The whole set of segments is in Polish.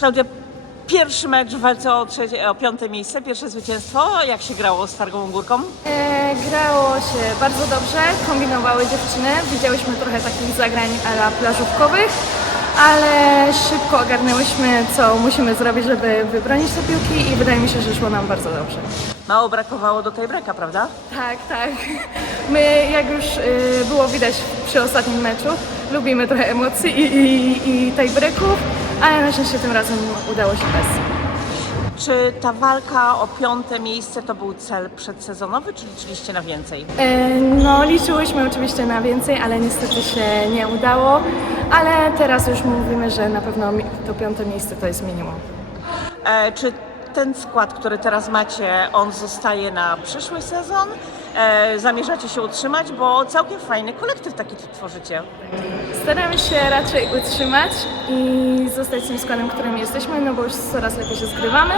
Klaudia, pierwszy mecz w walce o, trzecie, o piąte miejsce, pierwsze zwycięstwo. Jak się grało z Targową Górką? E, grało się bardzo dobrze, kombinowały dziewczyny. Widziałyśmy trochę takich zagrań ala plażówkowych, ale szybko ogarnęłyśmy, co musimy zrobić, żeby wybronić te piłki i wydaje mi się, że szło nam bardzo dobrze. Mało brakowało do tej breka, prawda? Tak, tak. My, jak już y, było widać przy ostatnim meczu, lubimy trochę emocji i, i, i tajbreków, ale na szczęście tym razem udało się bez. Czy ta walka o piąte miejsce to był cel przedsezonowy, czy liczyliście na więcej? E, No, liczyłyśmy oczywiście na więcej, ale niestety się nie udało. Ale teraz już mówimy, że na pewno mi- to piąte miejsce to jest minimum. E, czy ten skład, który teraz macie, on zostaje na przyszły sezon? E, zamierzacie się utrzymać, bo całkiem fajny kolektyw taki tworzycie. Staramy się raczej utrzymać i zostać tym składem, którym jesteśmy, no bo już coraz lepiej się zgrywamy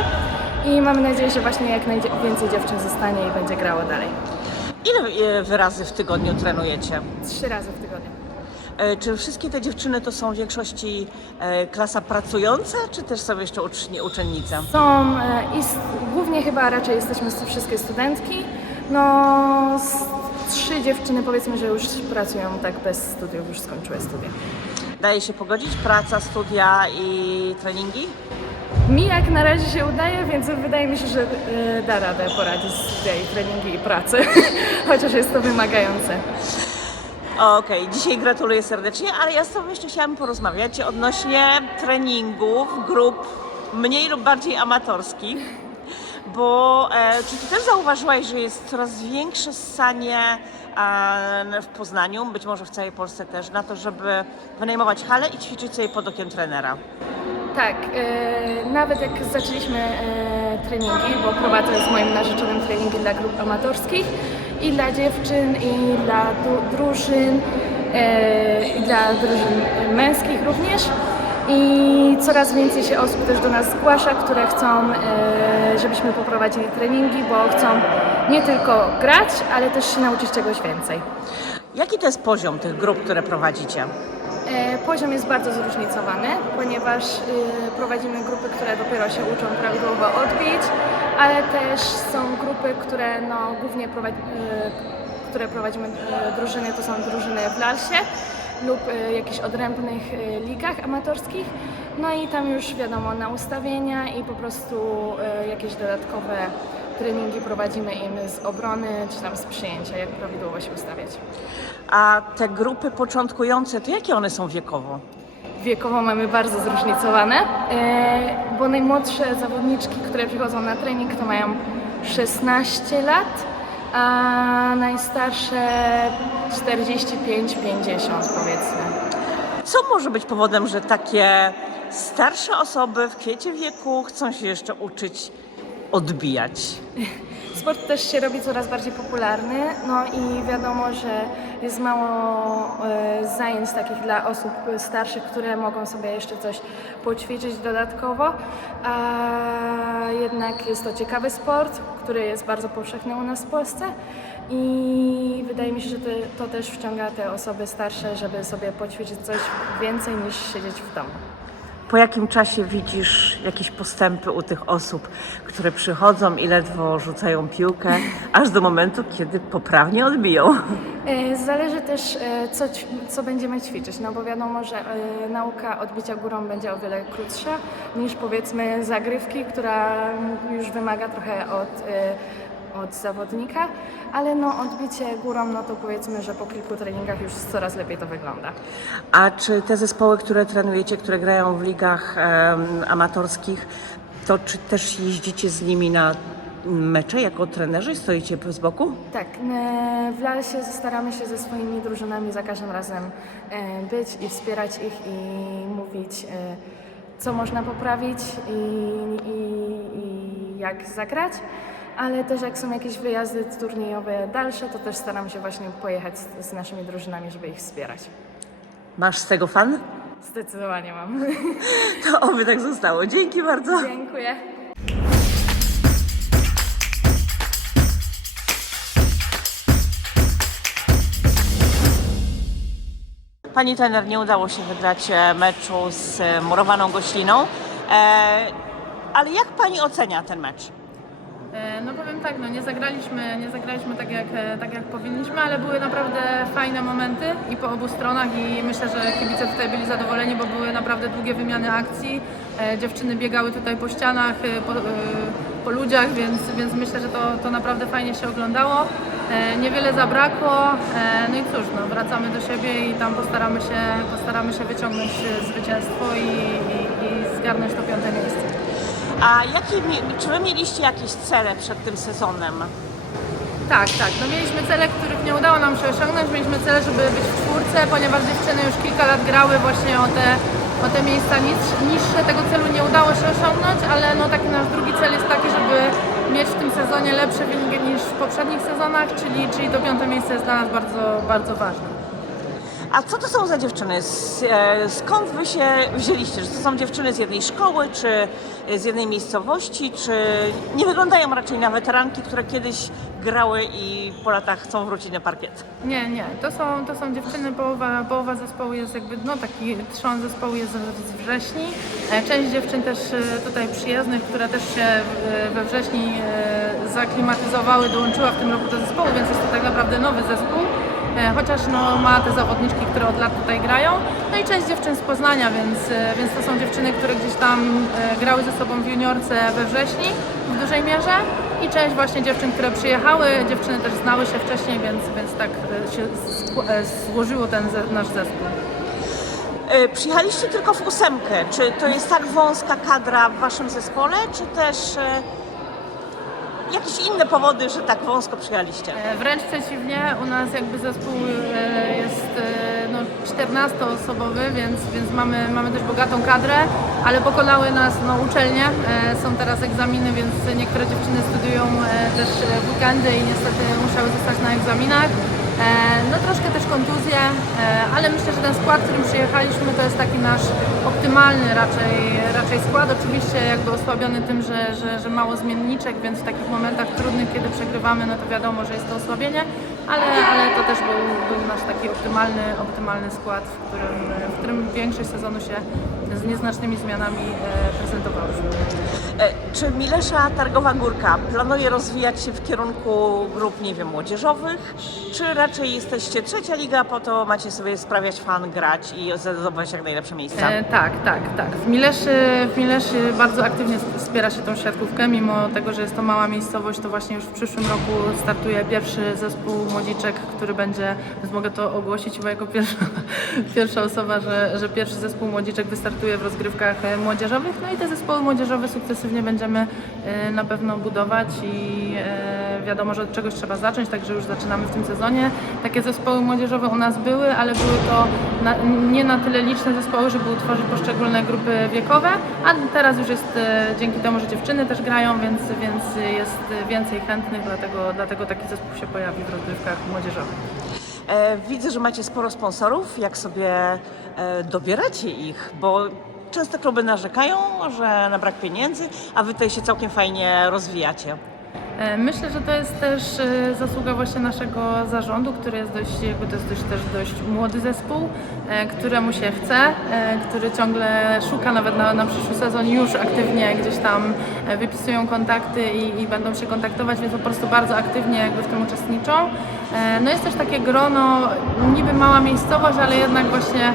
i mamy nadzieję, że właśnie jak najwięcej dziewczyn zostanie i będzie grało dalej. Ile e, wy razy w tygodniu trenujecie? Trzy razy w tygodniu. E, Czy wszystkie te dziewczyny to są w większości e, klasa pracująca, czy też są jeszcze uczni, uczennice? Są e, i s- głównie chyba raczej jesteśmy s- wszystkie studentki. No, trzy dziewczyny powiedzmy, że już pracują tak bez studiów, już skończyły studia. Daje się pogodzić praca, studia i treningi? Mi jak na razie się udaje, więc wydaje mi się, że e, da radę poradzić studia i treningi i pracę, chociaż jest to wymagające. Okej, dzisiaj gratuluję serdecznie, ale ja z Tobą jeszcze chciałam porozmawiać odnośnie treningów grup mniej lub bardziej amatorskich, bo e, czy Ty też zauważyłaś, że jest coraz większe ssanie e, w Poznaniu, być może w całej Polsce też, na to, żeby wynajmować halę i ćwiczyć sobie pod okiem trenera? Tak, e, nawet jak zaczęliśmy e, treningi, bo prowadzę z moim narzeczonym treningi dla grup amatorskich i dla dziewczyn, i dla drużyn, e, i dla drużyn męskich również. I coraz więcej się osób też do nas zgłasza, które chcą, e, żebyśmy poprowadzili treningi, bo chcą nie tylko grać, ale też się nauczyć czegoś więcej. Jaki to jest poziom tych grup, które prowadzicie? E, Poziom jest bardzo zróżnicowany, ponieważ y, prowadzimy grupy, które dopiero się uczą prawidłowo odbić, ale też są grupy, które no, głównie prowadzi, które prowadzimy drużyny, to są drużyny w Lalsie lub y, jakichś odrębnych y, ligach amatorskich. No i tam już wiadomo na ustawienia i po prostu y, jakieś dodatkowe treningi prowadzimy im z obrony czy tam z przyjęcia, jak prawidłowo się ustawiać. A te grupy początkujące, to jakie one są wiekowo? Wiekowo mamy bardzo zróżnicowane, e, bo najmłodsze zawodniczki, które przychodzą na trening, to mają 16 lat, a najstarsze 45-50 powiedzmy. Co może być powodem, że takie starsze osoby w kwiecie wieku chcą się jeszcze uczyć odbijać? Sport też się robi coraz bardziej popularny, no i wiadomo, że jest mało e, zajęć takich dla osób starszych, które mogą sobie jeszcze coś poćwiczyć dodatkowo, a jednak jest to ciekawy sport, który jest bardzo powszechny u nas w Polsce. I wydaje mi się, że to, to też wciąga te osoby starsze, żeby sobie poćwiczyć coś więcej niż siedzieć w domu. Po jakim czasie widzisz jakieś postępy u tych osób, które przychodzą i ledwo rzucają piłkę, aż do momentu, kiedy poprawnie odbiją? E, Zależy też, e, co, co będziemy ćwiczyć, no bo wiadomo, że e, nauka odbicia górą będzie o wiele krótsza niż powiedzmy zagrywki, która już wymaga trochę od, od zawodnika, ale no odbicie górą, no to powiedzmy, że po kilku treningach już coraz lepiej to wygląda. A czy te zespoły, które trenujecie, które grają w ligach em, amatorskich, to czy też jeździcie z nimi na mecze jako trenerzy? Stoicie z boku? Tak, e, w Lalsie staramy się ze swoimi drużynami za każdym razem e, być i wspierać ich i mówić, e, co można poprawić i, i, i jak zagrać. Ale też jak są jakieś wyjazdy turniejowe dalsze, to też staram się właśnie pojechać z, z naszymi drużynami, żeby ich wspierać. Masz z tego fan? Zdecydowanie mam. To oby tak zostało. Dzięki bardzo. Dziękuję. Pani trener, nie udało się wygrać e, meczu z e, murowaną gośliną. E, ale jak Pani ocenia ten mecz? E, No powiem tak, no nie zagraliśmy, nie zagraliśmy tak jak, e, tak jak powinniśmy, ale były naprawdę fajne momenty i po obu stronach i myślę, że kibice tutaj byli zadowoleni, bo były naprawdę długie wymiany akcji. E, Dziewczyny biegały tutaj po ścianach, po, po ludziach, więc, więc myślę, że to, to naprawdę fajnie się oglądało. Niewiele zabrakło, no i cóż, no, wracamy do siebie i tam postaramy się, postaramy się wyciągnąć zwycięstwo i, i, i zgarnąć to piąte miejsce. A jakie, mie- czy Wy mieliście jakieś cele przed tym sezonem? Tak, tak. No mieliśmy cele, których nie udało nam się osiągnąć. Mieliśmy cele, żeby być w czwórce, ponieważ dziewczyny już kilka lat grały właśnie o te, o te miejsca niż- niższe. Tego celu nie udało się osiągnąć, ale no taki nasz drugi cel jest taki, żeby mieć w tym sezonie lepsze wyniki niż w poprzednich sezonach, czyli, czyli to piąte miejsce jest dla nas bardzo, bardzo ważne. A co to są za dziewczyny? E, Skąd wy się wzięliście? Czy to są dziewczyny z jednej szkoły, czy z jednej miejscowości, czy nie wyglądają raczej na weteranki, które kiedyś grały i po latach chcą wrócić na parkiet? Nie, nie. To są, to są dziewczyny, połowa, połowa zespołu jest jakby, no taki trzon zespołu jest z- z wrześni. E, Część dziewczyn też e, tutaj przyjezdnych, które też się we wrześni zaklimatyzowały, dołączyła w tym roku do zespołu, więc jest to tak naprawdę nowy zespół. E, Chociaż no, ma te zawodniczki, które od lat tutaj grają. No i część dziewczyn z Poznania, więc, e, więc to są dziewczyny, które gdzieś tam e, grały ze sobą w juniorce we wrześni w dużej mierze i część właśnie dziewczyn, które przyjechały. Dziewczyny też znały się wcześniej, więc, więc tak się złożyło ten nasz zespół. Przyjechaliście tylko w ósemkę. Czy to jest tak wąska kadra w waszym zespole, czy też jakieś inne powody, że tak wąsko przyjechaliście? E, Wręcz przeciwnie, u nas jakby zespół e, jest e, no, 14-osobowy, więc, więc mamy, mamy dość bogatą kadrę, ale pokonały nas no, uczelnie. Są teraz egzaminy, więc niektóre dziewczyny studiują też w weekendy i niestety musiały zostać na egzaminach. E, No troszkę też kontuzje, e, ale myślę, że ten skład, którym przyjechaliśmy, to jest taki nasz optymalny raczej, raczej skład. Oczywiście jakby osłabiony tym, że, że, że mało zmienniczek, więc w takich momentach trudnych, kiedy przegrywamy, no to wiadomo, że jest to osłabienie, ale, ale to też był, był nasz taki optymalny, optymalny skład, w którym, w którym większość sezonu się z nieznacznymi zmianami e, prezentowałyśmy. E, Czy Milesza Targowa Górka planuje rozwijać się w kierunku grup, nie wiem, młodzieżowych, czy raczej jesteście trzecia liga, po to macie sobie sprawiać fan, grać i zdobywać jak najlepsze miejsca? E, tak, tak, tak. W Mileszy, w Mileszy bardzo aktywnie wspiera się tą siatkówkę, mimo tego, że jest to mała miejscowość, to właśnie już w przyszłym roku startuje pierwszy zespół młodziczek, który będzie, więc mogę to ogłosić chyba jako pierwsza, pierwsza osoba, że, że pierwszy zespół młodziczek wystartuje w rozgrywkach e, młodzieżowych. No i te zespoły młodzieżowe sukcesywnie będziemy e, na pewno budować i e, wiadomo, że od czegoś trzeba zacząć, także już zaczynamy w tym sezonie. Takie zespoły młodzieżowe u nas były, ale były to na, nie na tyle liczne zespoły, żeby utworzyć poszczególne grupy wiekowe, a teraz już jest e, dzięki temu, że dziewczyny też grają, więc, więc jest więcej chętnych, dlatego, dlatego taki zespół się pojawi w rozgrywkach młodzieżowych. E, Widzę, że macie sporo sponsorów. Jak sobie e, dobieracie ich? Bo często kluby narzekają, że na brak pieniędzy, a wy tutaj się całkiem fajnie rozwijacie. E, Myślę, że to jest też e, zasługa właśnie naszego zarządu, który jest dość, jakby to jest dość, też dość młody zespół, e, któremu się chce, który ciągle szuka nawet na, na przyszły sezon już aktywnie gdzieś tam wypisują kontakty i, i będą się kontaktować, więc po prostu bardzo aktywnie jakby w tym uczestniczą. No jest też takie grono, niby mała miejscowość, ale jednak właśnie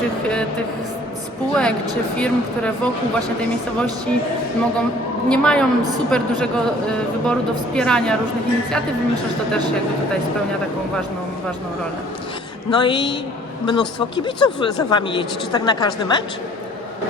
tych, tych spółek czy firm, które wokół właśnie tej miejscowości mogą, nie mają super dużego e, wyboru do wspierania różnych inicjatyw i myślę, że to też jakby tutaj spełnia taką ważną, ważną rolę. No i mnóstwo kibiców za wami jeździ. Czy tak na każdy mecz?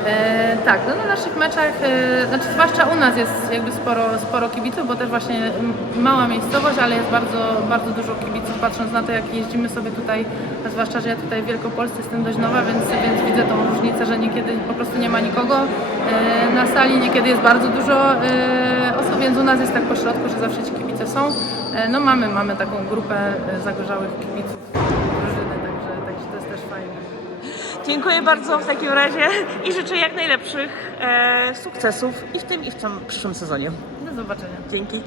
E, tak, no na naszych meczach, e, znaczy zwłaszcza u nas jest jakby sporo, sporo kibiców, bo też właśnie mała miejscowość, ale jest bardzo, bardzo dużo kibiców, patrząc na to jak jeździmy sobie tutaj, zwłaszcza, że ja tutaj w Wielkopolsce jestem dość nowa, więc, więc widzę tą różnicę, że niekiedy po prostu nie ma nikogo e, na sali, niekiedy jest bardzo dużo e, osób, więc u nas jest tak po środku, że zawsze ci kibice są. E, no mamy, mamy taką grupę e, zagorzałych kibiców Dziękuję bardzo w takim razie i życzę jak najlepszych e, sukcesów i w tym, i w tym przyszłym sezonie. Do zobaczenia. Dzięki.